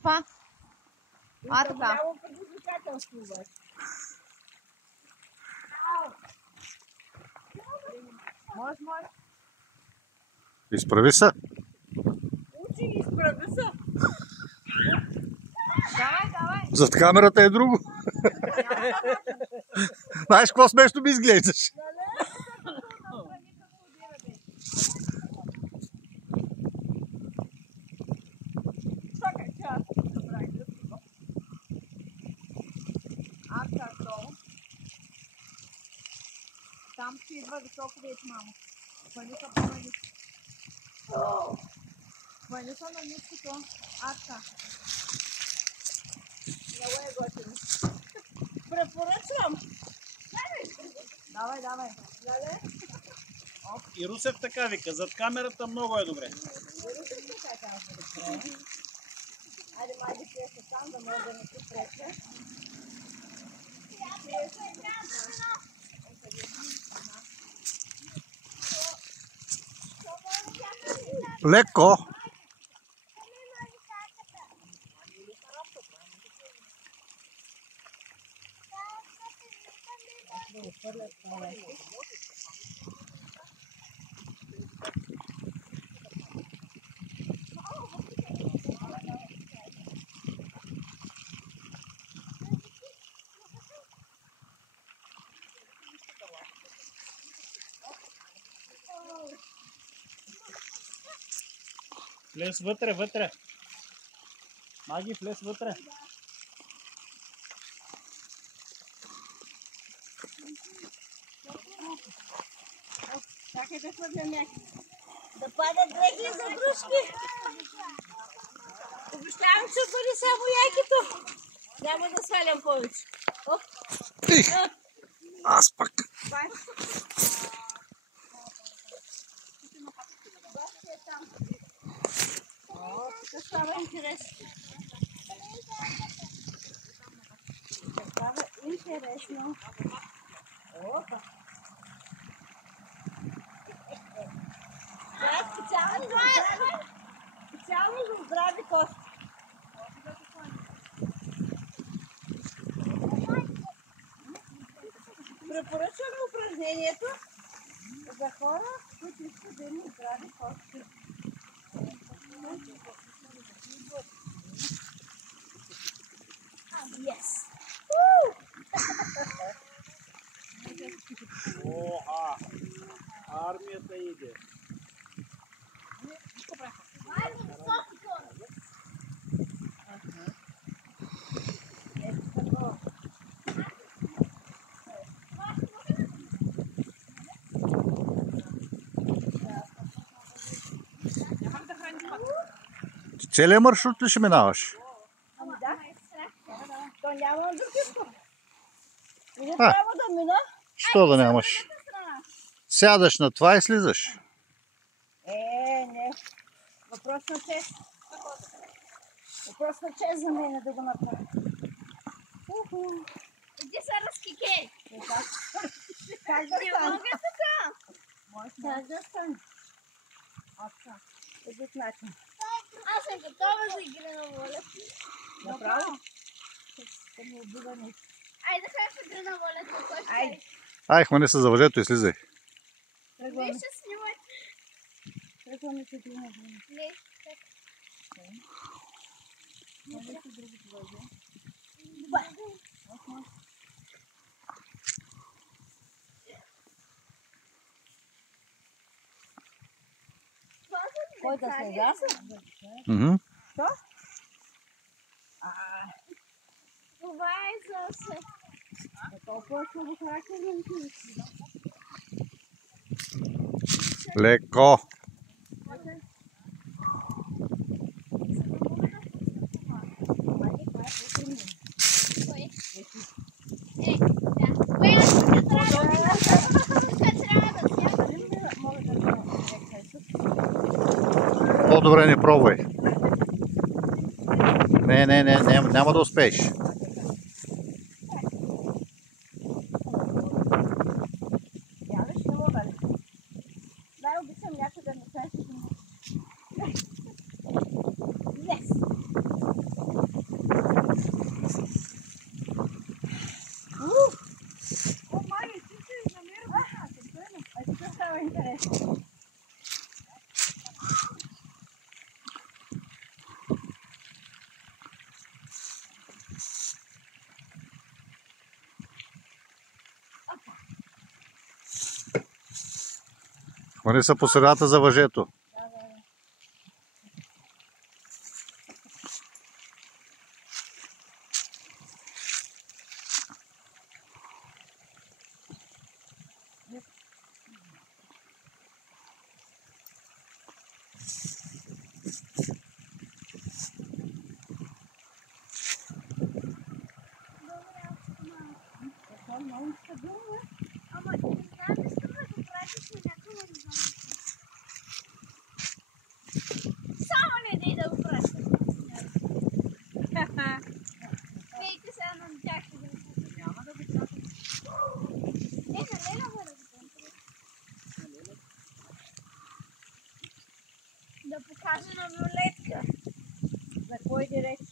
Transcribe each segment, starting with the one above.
Това. А, така. Голямо предизвикателство, бе. Може. Изправи се. Учи, изправи се. Давай. Зад камерата е друго. Знаеш какво смешно ми изглеждаш? Чакай, че аз ще забравя да си го. Там ще идва високо вече, мамо. Хвали се по-ниско. Хвали се на ниското. Атка. Много е готино. Препоръчвам. Давай. Нали? И Русев така вика, зад камерата много е добре. Айде, майде, ще се там, да може да не се прече. Леко. Влез вътре. Маги, влез вътре. Чакай да хвърлям някакви. Да падат дрехи за дружки. Обещавам, че бъде само якито. Няма да свалям повече. Аз пък. Тук става интересно. Става интересно. Опа. Това е специално за здрави кости. Препоръчваме упражнението за хора, които искат да имат здрави кости. Yes! Оха! Армията иде. Целият маршрут ли ще минаваш? Ами да. То няма друг изход. Или трябва да мина? Що да нямаш? Сядаш на това и слизаш. Не. Въпрос на чест. Въпрос на чест за мен да го направя. Где са разкике? Как да Не стане? мога така. Как да стане? Отка. По друг начин. Аз съм готова за игра на воля. Направо? Ще ми убива нещо. Айде да кажем игра на волята. Кой ще Айде. е? Ай, хвани се за въжето и слизай. Вие Тръгваме. ще снимате. Тръгваме се да има. Не. Може ли другото въже? Кой да слезе? Що? Това е за се. Толкова слабо характерно. Леко. Кой? Да. Коя тук трябва да По-добре не пробвай. Не, няма да успееш. Най-обичам някъде да не се. Yes! Они са по средата за въжето. Ама не знам, искам да го пратиш на някакъв хоризонт. Само не дай да го пратиш. Вейте сега на тях. Няма да го пратиш. На Леля ме да го пратиш. Да покаже на Виолетка. За кой директ?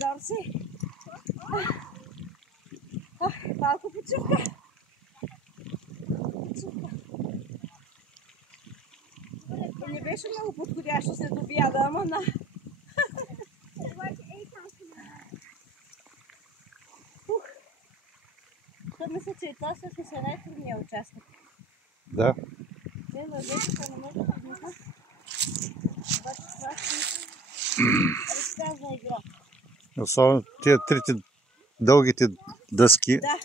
Зорси. Малко почивка. Не беше много подходящо след обяда, ама на... Мисля, че и това всъщност е най-трудният участък. Да. Не, въздействието не може да измисля. Обаче това си разказва игра. Особено тия трите дългите дъски, Да.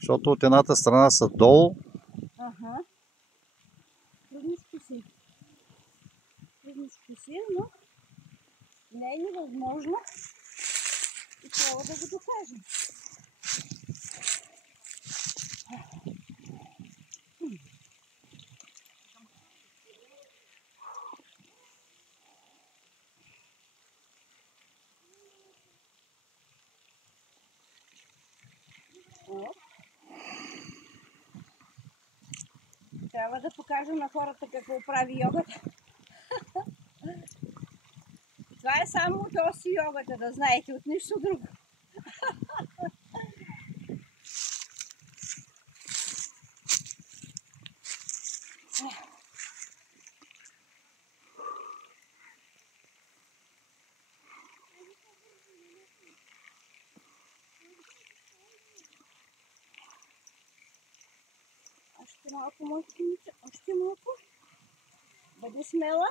защото от едната страна са долу. Ага. Трудничко си. Трудничко си, но не е невъзможно и трябва да го докажем. Трябва да покажем на хората какво прави йогата. Това е само от оси йогата, да знаете, от нищо друго. Още малко, моето момиче, още малко. Бъди смела.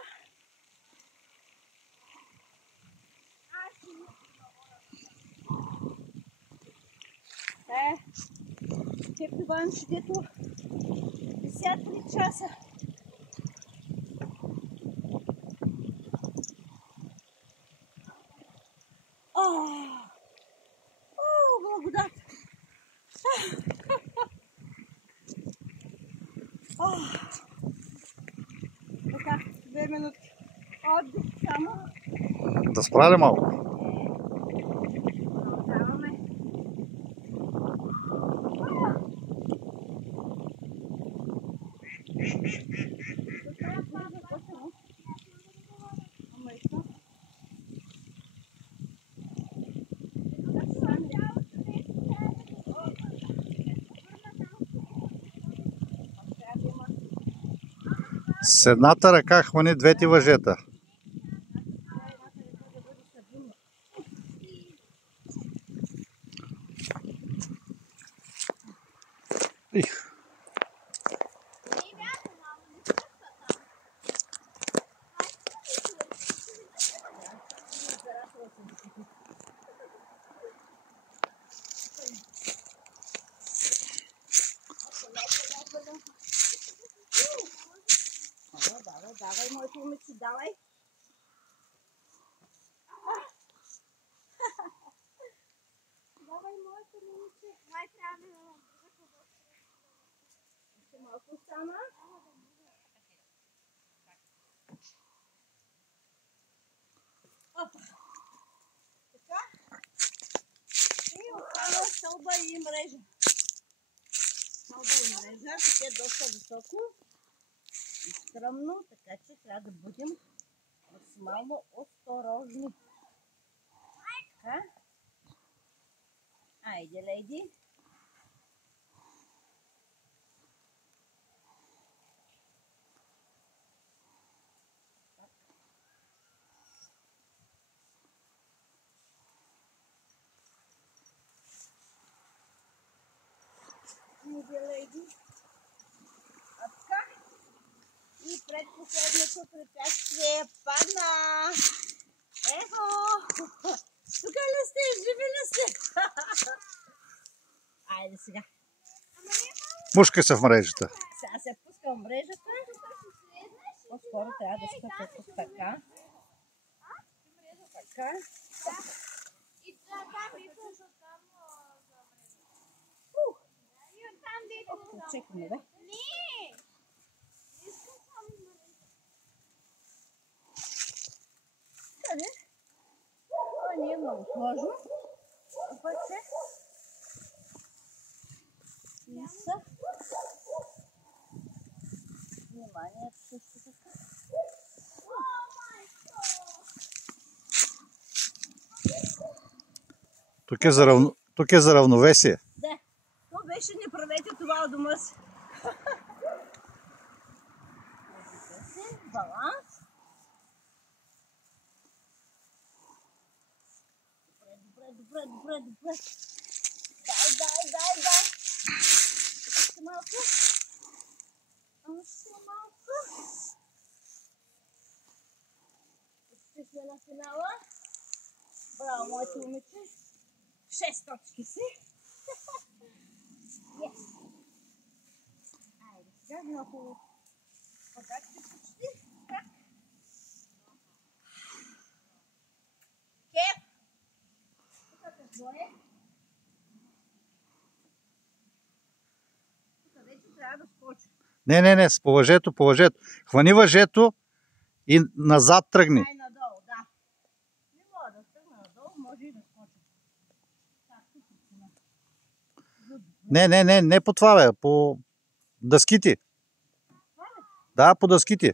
Те плюванци, дето висят 3 часа. Благодат! Така, 2 минути. Отдих само. Да спра ли малко? Даваме. С едната ръка хвани двете въжета. Их. давай. Давай, моето момиче. Май трябва да ме Ще малко остана. Опа. Така. И остана стълба и мрежа. Стълба и мрежа. Тук е доста високо и стръмно, така че трябва да бъдем максимално осторожни. Така. Айде, леди. Айде, леди. А така. И предпоследното препятствие падна. Ехо! Тук ли сте? Живи ли сте? Айде сега. Пушка се в мрежата. Сега се пуска в мрежата. По-скоро трябва да скача тук така. Така. И там идваш оттам за мрежа. И оттам да идваш. Чекаме, бе. Не! Искам само мрежа. Къде? Това не е много сложно. Обаче не са. Вниманието също така. Тук е за равновесие. Да. То беше не правете това у дома си. Баланс. Добре. Дай. Още малко. Почти сме на финала. Браво, моето момиче. 6 точки си. Yes. Айде, сега много пъгачки почти. Как? Кеп. Тук какво е? Тук вече трябва да скочи. Не, с по въжето. Хвани въжето и назад тръгни. Ай, надолу, да. Не мога да тръгна надолу, може и да скоча. Так, тук е. Не по това, бе. По дъските. Да, по дъските.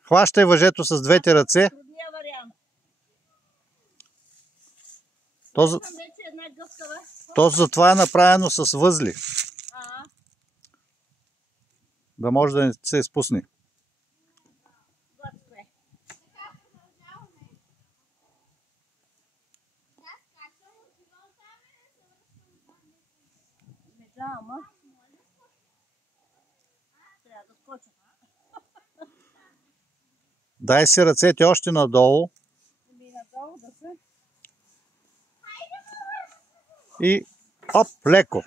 Хващай въжето с двете ръце. Трудния вариант. То Съм вече една гъвкава. затова е направено с възли. Да може да не се изпусне. Готве. Така продължаваме. Да, скачам, отивам там и се връщам там. Да, ама. Трябва да скоча. Дай си ръцете още надолу Надолу да се. и оп, леко.